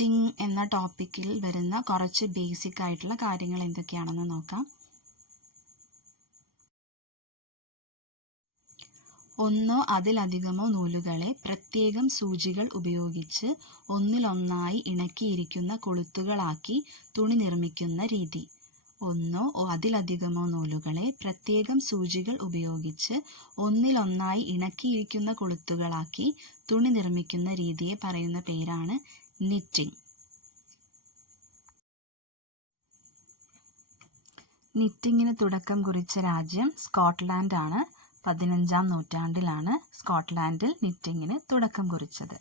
Knitting എന്ന ടോപ്പിക്കിൽ വരുന്ന കുറച്ച് ബേസിക് ആയിട്ടുള്ള കാര്യങ്ങൾ എന്തൊക്കെയാണെന്ന് നോക്കാം. ഒന്നോ അതിലധികമോ നൂലുകളെ പ്രത്യേകം സൂചികൾ ഉപയോഗിച്ച് ഒന്നിലൊന്നായി ഇണക്കിയിരിക്കുന്ന കൊളുത്തുകളാക്കി തുണി നിർമ്മിക്കുന്ന രീതി. ഒന്നോ അതിലധികമോ നൂലുകളെ പ്രത്യേകം സൂചികൾ ഉപയോഗിച്ച് ഒന്നിലൊന്നായി ഇണക്കിയിരിക്കുന്ന കൊളുത്തുകളാക്കി തുണി നിർമ്മിക്കുന്ന രീതിയെ പറയുന്ന പേരാണ് നിറ്റിംഗ്. നിറ്റിങ്ങിന് തുടക്കം കുറിച്ച രാജ്യം സ്കോട്ട്ലാൻഡ് ആണ്. 15-ാം നൂറ്റാണ്ടിലാണ് സ്കോട്ട്ലാൻഡിൽ നിറ്റിങ്ങിന് തുടക്കം കുറിച്ചത്.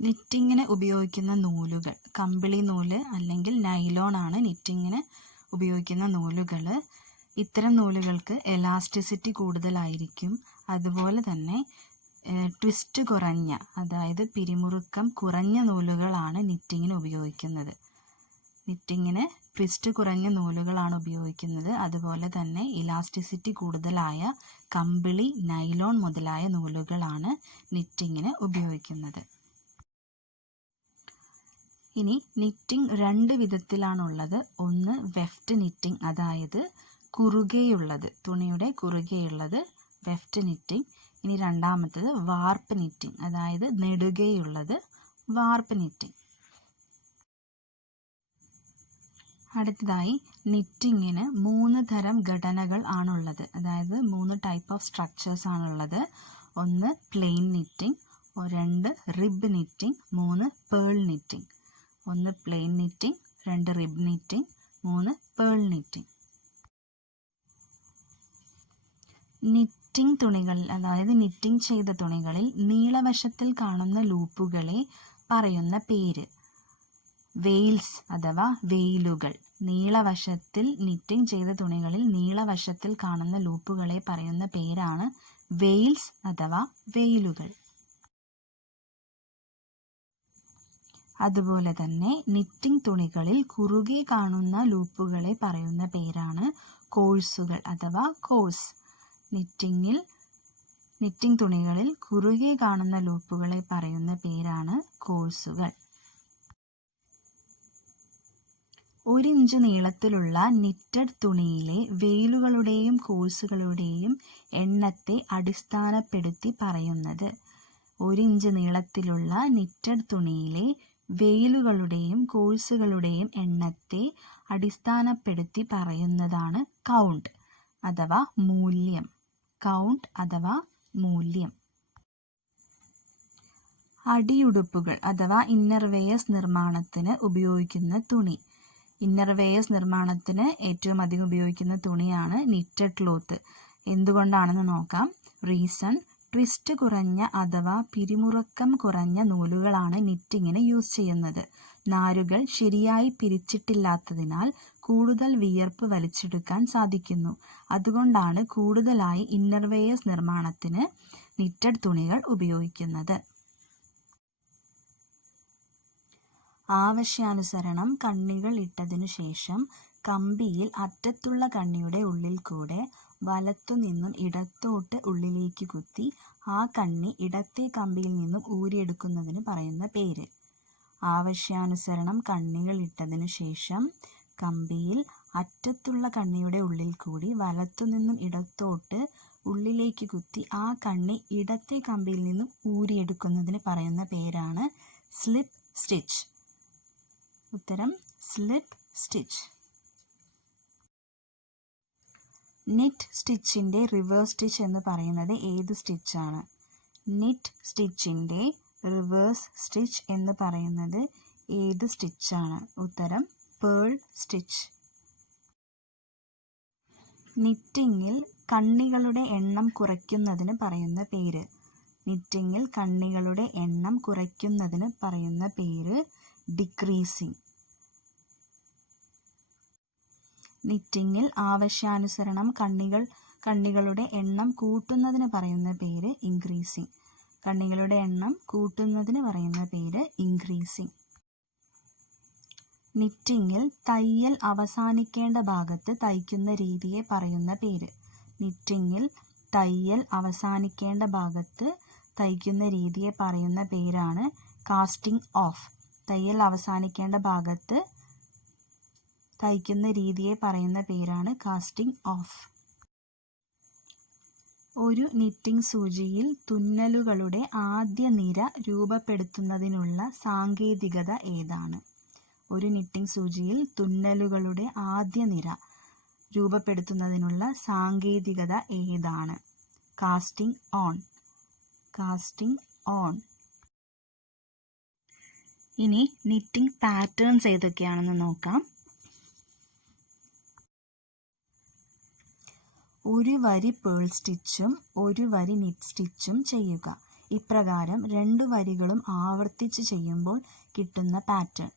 നിറ്റിങ്ങിന് ഉപയോഗിക്കുന്ന നൂലുകൾ കമ്പിളി നൂല് അല്ലെങ്കിൽ നൈലോൺ ആണ് നിറ്റിങ്ങിന് ഉപയോഗിക്കുന്ന നൂലുകൾ. ഇത്തരം നൂലുകൾക്ക് എലാസ്റ്റിസിറ്റി കൂടുതലായിരിക്കും. അതുപോലെ തന്നെ ട്വിസ്റ്റ് കുറഞ്ഞ, അതായത് പിരിമുറുക്കം കുറഞ്ഞ നൂലുകളാണ് നിറ്റിങ്ങിന് ഉപയോഗിക്കുന്നത്. നിറ്റിങ്ങിന് ട്വിസ്റ്റ് കുറഞ്ഞ നൂലുകളാണ് ഉപയോഗിക്കുന്നത്. അതുപോലെ തന്നെ ഇലാസ്റ്റിസിറ്റി കൂടുതലായ കമ്പിളി, നൈലോൺ മുതലായ നൂലുകളാണ് നിറ്റിങ്ങിന് ഉപയോഗിക്കുന്നത്. ഇനി നിറ്റിംഗ് 2 വിധത്തിലാണുള്ളത്. ഒന്ന് വെഫ്റ്റ് നിറ്റിംഗ്, അതായത് കുറുകെയുള്ളത്, തുണിയുടെ കുറുകെയുള്ളത് വെഫ്റ്റ് നിറ്റിംഗ്. ഇനി രണ്ടാമത്തത് വാർപ്പ് നിറ്റിംഗ്, അതായത് നെടുകെയുള്ളത് വാർപ്പ് നിറ്റിംഗ്. അടുത്തതായി നിറ്റിങ്ങിന് 3 തരം ഘടനകൾ ആണുള്ളത്, അതായത് 3 ടൈപ്പ് ഓഫ് സ്ട്രക്ചേഴ്സ് ആണുള്ളത്. ഒന്ന് plain knitting, 2 rib knitting, 3 purl knitting. 1 plain knitting, 2 rib knitting, 3 purl knitting. Knitting തുണികളിൽ, അതായത് നിറ്റിംഗ് ചെയ്ത തുണികളിൽ നീളവശത്തിൽ കാണുന്ന ലൂപ്പുകളെ പറയുന്ന പേര് വെയിൽസ് അഥവാ വെയിലുകൾ. നീളവശത്തിൽ നിറ്റിംഗ് ചെയ്ത തുണികളിൽ നീളവശത്തിൽ കാണുന്ന ലൂപ്പുകളെ പറയുന്ന പേരാണ് വെയിൽസ് അഥവാ വെയിലുകൾ. അതുപോലെ തന്നെ നിറ്റിംഗ് തുണികളിൽ കുറുകെ കാണുന്ന ലൂപ്പുകളെ പറയുന്ന പേരാണ് കോഴ്സുകൾ അഥവാ കോഴ്സ്. നിറ്റിംഗ് തുണികളിൽ കുറുകെ കാണുന്ന ലൂപ്പുകളെ പറയുന്ന പേരാണ് കോഴ്സുകൾ. 1 ഇഞ്ച് നീളത്തിലുള്ള നിറ്റഡ് തുണിയിലെ വെയിലുകളുടെയും കോഴ്സുകളുടെയും എണ്ണത്തെ അടിസ്ഥാനപ്പെടുത്തി പറയുന്നത്. 1 ഇഞ്ച് നീളത്തിലുള്ള നിറ്റഡ് തുണിയിലെ വെയിലുകളുടെയും കോഴ്സുകളുടെയും എണ്ണത്തെ അടിസ്ഥാനപ്പെടുത്തി പറയുന്നതാണ് കൗണ്ട് അഥവാ മൂല്യം. കൗണ്ട് അഥവാ മൂല്യം. അടിയുടുപ്പുകൾ അഥവാ ഇന്നർവെയേഴ്സ് നിർമ്മാണത്തിന് ഉപയോഗിക്കുന്ന തുണി. ഇന്നർവെയേഴ്സ് നിർമ്മാണത്തിന് ഏറ്റവും അധികം ഉപയോഗിക്കുന്ന തുണിയാണ് നിറ്റഡ് ക്ലോത്ത്. എന്തുകൊണ്ടാണെന്ന് നോക്കാം. റീസൺ: ട്വിസ്റ്റ് കുറഞ്ഞ അഥവാ പിരിമുറുക്കം കുറഞ്ഞ നൂലുകളാണ് നിറ്റിങ്ങിന് യൂസ് ചെയ്യുന്നത്. നാരുകൾ ശരിയായി പിരിച്ചിട്ടില്ലാത്തതിനാൽ കൂടുതൽ വിയർപ്പ് വലിച്ചെടുക്കാൻ സാധിക്കുന്നു. അതുകൊണ്ടാണ് കൂടുതലായി ഇന്നർവെയേഴ്സ് നിർമ്മാണത്തിന് നിറ്റഡ് തുണികൾ ഉപയോഗിക്കുന്നത്. ആവശ്യാനുസരണം കണ്ണികൾ ഇട്ടതിനു ശേഷം കമ്പിയിൽ അറ്റത്തുള്ള കണ്ണിയുടെ ഉള്ളിൽ കൂടെ വലത്തുനിന്നും ഇടത്തോട്ട് ഉള്ളിലേക്ക് കുത്തി ആ കണ്ണി ഇടത്തെ കമ്പിയിൽ നിന്നും ഊരിയെടുക്കുന്നതിന് പറയുന്ന പേര്. ആവശ്യാനുസരണം കണ്ണികൾ ഇട്ടതിനു ശേഷം കമ്പിയിൽ അറ്റത്തുള്ള കണ്ണിയുടെ ഉള്ളിൽ കൂടി വലത്തുനിന്നും ഇടത്തോട്ട് ഉള്ളിലേക്ക് കുത്തി ആ കണ്ണി ഇടത്തെ കമ്പിയിൽ നിന്നും ഊരിയെടുക്കുന്നതിന് പറയുന്ന പേരാണ് സ്ലിപ്പ് സ്റ്റിച്ച്. ഉത്തരം സ്ലിപ്പ് സ്റ്റിച്ച്. നിറ്റ് സ്റ്റിച്ചിൻ്റെ റിവേഴ്സ് സ്റ്റിച്ച് എന്ന് പറയുന്നത് ഏത് സ്റ്റിച്ചാണ്? നിറ്റ് സ്റ്റിച്ചിൻ്റെ റിവേഴ്സ് സ്റ്റിച്ച് എന്ന് പറയുന്നത് ഏത് സ്റ്റിച്ചാണ്? ഉത്തരം പേൾ സ്റ്റിച്ച്. നിറ്റിങ്ങിൽ കണ്ണികളുടെ എണ്ണം കുറയ്ക്കുന്നതിന് പറയുന്ന പേര്. നിറ്റിങ്ങിൽ കണ്ണികളുടെ എണ്ണം കുറയ്ക്കുന്നതിന് പറയുന്ന പേര് ഡിക്രീസിങ്. നിറ്റിങ്ങിൽ ആവശ്യാനുസരണം കണ്ണികളുടെ എണ്ണം കൂട്ടുന്നതിന് പറയുന്ന പേര് ഇൻക്രീസിങ്. കണ്ണികളുടെ എണ്ണം കൂട്ടുന്നതിന് പറയുന്ന പേര് ഇൻക്രീസിങ്. നിറ്റിങ്ങിൽ തയ്യൽ അവസാനിക്കേണ്ട ഭാഗത്ത് തയ്ക്കുന്ന രീതിയെ പറയുന്ന പേര്. നിറ്റിങ്ങിൽ തയ്യൽ അവസാനിക്കേണ്ട ഭാഗത്ത് തയ്ക്കുന്ന രീതിയെ പറയുന്ന പേരാണ് കാസ്റ്റിംഗ് ഓഫ്. തയ്യൽ അവസാനിക്കേണ്ട ഭാഗത്ത് തയ്ക്കുന്ന രീതിയെ പറയുന്ന പേരാണ് കാസ്റ്റിംഗ് ഓഫ്. ഒരു നിറ്റിംഗ് സൂചിയിൽ തുന്നലുകളുടെ ആദ്യ നിര രൂപപ്പെടുത്തുന്നതിനുള്ള സാങ്കേതികത ഏതാണ്? ഒരു നിറ്റിംഗ് സൂചിയിൽ തുന്നലുകളുടെ ആദ്യ നിര രൂപപ്പെടുത്തുന്നതിനുള്ള സാങ്കേതികത ഏതാണ്? Casting on. Casting on. ഇനി നിറ്റിംഗ് പാറ്റേൺസ് ഏതൊക്കെയാണെന്ന് നോക്കാം. ഒരു വരി പേൾ സ്റ്റിച്ചും ഒരു വരി നിറ്റ് സ്റ്റിച്ചും ചെയ്യുക. ഇപ്രകാരം 2 വരികളും ആവർത്തിച്ച് ചെയ്യുമ്പോൾ കിട്ടുന്ന പാറ്റേൺ.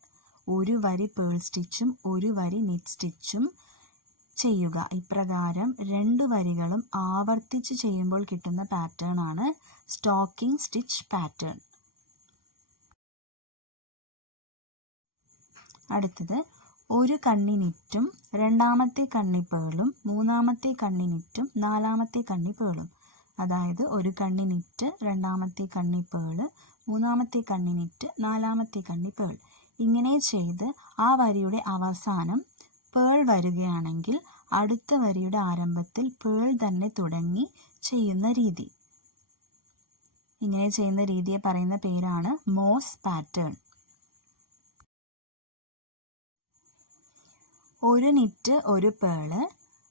ഒരു വരി പേൾ സ്റ്റിച്ചും ഒരു വരി നിറ്റ് സ്റ്റിച്ചും ചെയ്യുക. ഇപ്രകാരം 2 വരികളും ആവർത്തിച്ച് ചെയ്യുമ്പോൾ കിട്ടുന്ന പാറ്റേൺ ആണ് സ്റ്റോക്കിംഗ് സ്റ്റിച്ച് പാറ്റേൺ. അടുത്തത് ഒരു കണ്ണി നിറ്റും രണ്ടാമത്തെ കണ്ണി പേളും മൂന്നാമത്തെ കണ്ണി നിറ്റും നാലാമത്തെ കണ്ണി പേളും. അതായത് ഒരു കണ്ണി നിറ്റ്, രണ്ടാമത്തെ കണ്ണി പേള്, മൂന്നാമത്തെ കണ്ണി നിറ്റ്, നാലാമത്തെ കണ്ണി പേൾ. ഇങ്ങനെ ചെയ്ത് ആ വരിയുടെ അവസാനം പേൾ വരികയാണെങ്കിൽ അടുത്ത വരിയുടെ ആരംഭത്തിൽ പേൾ തന്നെ തുടങ്ങി ചെയ്യുന്ന രീതി. ഇങ്ങനെ ചെയ്യുന്ന രീതിയെ പറയുന്ന പേരാണ് മോസ് പാറ്റേൺ. ഒരു നിറ്റ് ഒരു pearl,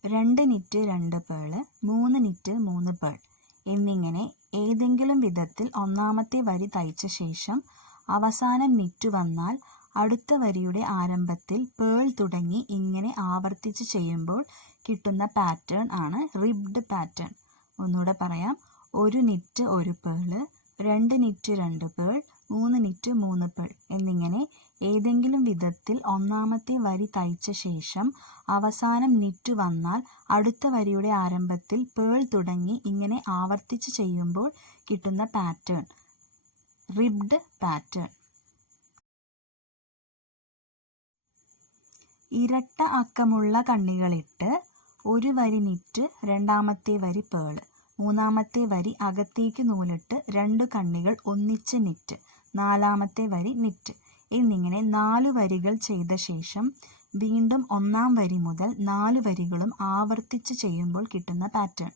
2 knit 2 pearl, 3 knit 3 pearl എന്നിങ്ങനെ ഏതെങ്കിലും വിധത്തിൽ ഒന്നാമത്തെ വരി തയ്ച്ച ശേഷം അവസാനം നിറ്റ് വന്നാൽ അടുത്ത വരിയുടെ ആരംഭത്തിൽ പേൾ തുടങ്ങി ഇങ്ങനെ ആവർത്തിച്ച് ചെയ്യുമ്പോൾ കിട്ടുന്ന പാറ്റേൺ ആണ് റിബ്ഡ് പാറ്റേൺ. ഒന്നുകൂടെ പറയാം. ഒരു നിറ്റ് ഒരു pearl, 2 knit 2 pearl, 3 knit 3 pearl എന്നിങ്ങനെ ഏതെങ്കിലും വിധത്തിൽ ഒന്നാമത്തെ വരി തയ്ച്ച ശേഷം അവസാനം നിറ്റ് വന്നാൽ അടുത്ത വരിയുടെ ആരംഭത്തിൽ പേൾ തുടങ്ങി ഇങ്ങനെ ആവർത്തിച്ച് ചെയ്യുമ്പോൾ കിട്ടുന്ന പാറ്റേൺ റിബ്ഡ് പാറ്റേൺ. ഇരട്ട അക്കമുള്ള കണ്ണികളിട്ട് ഒരു വരി നിറ്റ്, രണ്ടാമത്തെ വരി പേള്, മൂന്നാമത്തെ വരി അകത്തേക്ക് നൂലിട്ട് 2 കണ്ണികൾ ഒന്നിച്ച് നിറ്റ്, നാലാമത്തെ വരി നിറ്റ് എന്നിങ്ങനെ 4 വരികൾ ചെയ്ത ശേഷം വീണ്ടും ഒന്നാം വരി മുതൽ 4 വരികളും ആവർത്തിച്ച് ചെയ്യുമ്പോൾ കിട്ടുന്ന പാറ്റേൺ.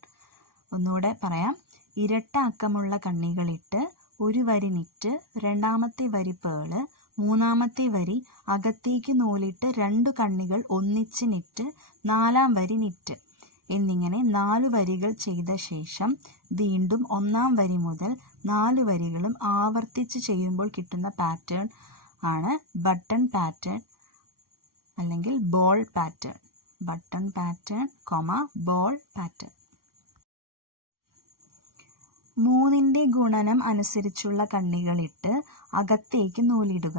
ഒന്നുകൂടെ പറയാം. ഇരട്ട അക്കമുള്ള കണ്ണികളിട്ട് ഒരു വരി നിറ്റ്, രണ്ടാമത്തെ വരി പേള്, മൂന്നാമത്തെ വരി അകത്തേക്ക് നൂലിട്ട് 2 കണ്ണികൾ ഒന്നിച്ച് നിറ്റ്, നാലാം വരി നിറ്റ് എന്നിങ്ങനെ 4 വരികൾ ചെയ്ത ശേഷം വീണ്ടും ഒന്നാം വരി മുതൽ 4 വരികളും ആവർത്തിച്ച് ചെയ്യുമ്പോൾ കിട്ടുന്ന പാറ്റേൺ ആണ് ബട്ടൺ പാറ്റേൺ അല്ലെങ്കിൽ ball pattern. Button pattern, ball pattern. 3ന്റെ ഗുണനം അനുസരിച്ചുള്ള കണ്ണികളിട്ട് അകത്തേക്ക് നൂലിടുക.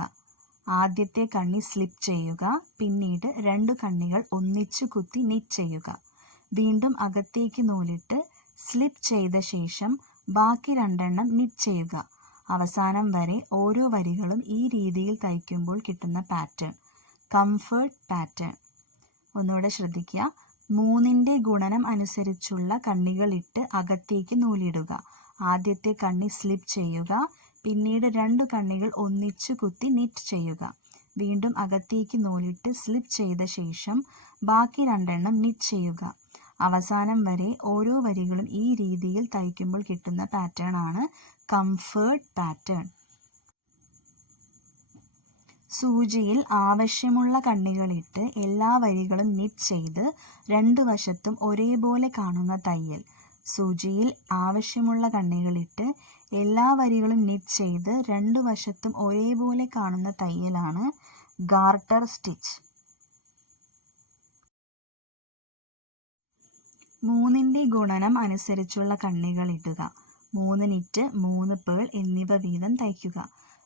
ആദ്യത്തെ കണ്ണി സ്ലിപ്പ് ചെയ്യുക. പിന്നീട് 2 കണ്ണികൾ ഒന്നിച്ചു കുത്തി നിറ്റ് ചെയ്യുക. വീണ്ടും അകത്തേക്ക് നൂലിട്ട് സ്ലിപ്പ് ചെയ്ത ശേഷം ബാക്കി 2 എണ്ണം നിറ്റ് ചെയ്യുക. അവസാനം വരെ ഓരോ വരികളും ഈ രീതിയിൽ തയ്ക്കുമ്പോൾ കിട്ടുന്ന പാറ്റേൺ കംഫർട്ട് പാറ്റേൺ. ഒന്നുകൂടെ ശ്രദ്ധിക്കുക. 3ന്റെ ഗുണനം അനുസരിച്ചുള്ള കണ്ണികളിട്ട് അകത്തേക്ക് നൂലിടുക. ആദ്യത്തെ കണ്ണി സ്ലിപ്പ് ചെയ്യുക. പിന്നീട് 2 കണ്ണികൾ ഒന്നിച്ചു കുത്തി നിറ്റ് ചെയ്യുക. വീണ്ടും അകത്തേക്ക് നൂലിട്ട് സ്ലിപ്പ് ചെയ്ത ശേഷം ബാക്കി 2 എണ്ണം നിറ്റ് ചെയ്യുക. അവസാനം വരെ ഓരോ വരികളും ഈ രീതിയിൽ തയ്ക്കുമ്പോൾ കിട്ടുന്ന പാറ്റേൺ ആണ് കംഫർട്ട് പാറ്റേൺ. സൂചിയിൽ ആവശ്യമുള്ള കണ്ണികളിട്ട് എല്ലാ വരികളും നിറ്റ് ചെയ്ത് 2 വശത്തും ഒരേപോലെ കാണുന്ന തയ്യൽ. സൂചിയിൽ ആവശ്യമുള്ള കണ്ണികളിട്ട് എല്ലാ വരികളും നിറ്റ് ചെയ്ത് 2 വശത്തും ഒരേപോലെ കാണുന്ന തയ്യലാണ് ഗാർട്ടർ സ്റ്റിച്ച്. 3ന്റെ ഗുണനം അനുസരിച്ചുള്ള കണ്ണികൾ ഇടുക. 3 നിറ്റ് 3 പേൾ എന്നിവ വീതം തയ്ക്കുക.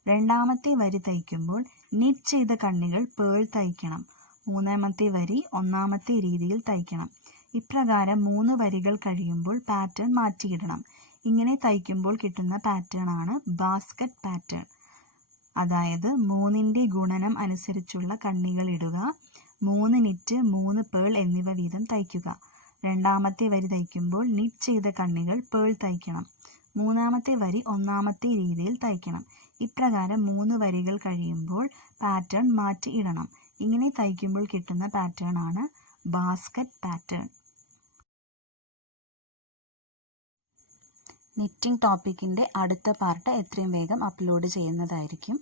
രണ്ടാമത്തെ വരി തയ്ക്കുമ്പോൾ നിറ്റ് ചെയ്ത കണ്ണികൾ പേൾ തയ്ക്കണം. മൂന്നാമത്തെ വരി ഒന്നാമത്തെ രീതിയിൽ തയ്ക്കണം. ഇപ്രകാരം 3 വരികൾ കഴിയുമ്പോൾ പാറ്റേൺ മാറ്റിയിടണം. ഇങ്ങനെ തയ്ക്കുമ്പോൾ കിട്ടുന്ന പാറ്റേൺ ആണ് ബാസ്ക്കറ്റ് പാറ്റേൺ. അതായത് 3ന്റെ ഗുണനം അനുസരിച്ചുള്ള കണ്ണികൾ ഇടുക. 3 നിറ്റ് 3 പേൾ എന്നിവ വീതം തയ്ക്കുക. രണ്ടാമത്തെ വരി തയ്ക്കുമ്പോൾ നിറ്റ് ചെയ്ത കണ്ണികൾ പേൾ തയ്ക്കണം. മൂന്നാമത്തെ വരി ഒന്നാമത്തെ രീതിയിൽ തയ്ക്കണം. ഇപ്രകാരം 3 വരികൾ കഴിയുമ്പോൾ പാറ്റേൺ മാറ്റി ഇടണം. ഇങ്ങനെ തയ്ക്കുമ്പോൾ കിട്ടുന്ന പാറ്റേൺ ആണ് ബാസ്ക്കറ്റ് പാറ്റേൺ. നിറ്റിംഗ് ടോപ്പിക്കിൻ്റെ അടുത്ത പാർട്ട് എത്രയും വേഗം അപ്ലോഡ് ചെയ്യുന്നതായിരിക്കും.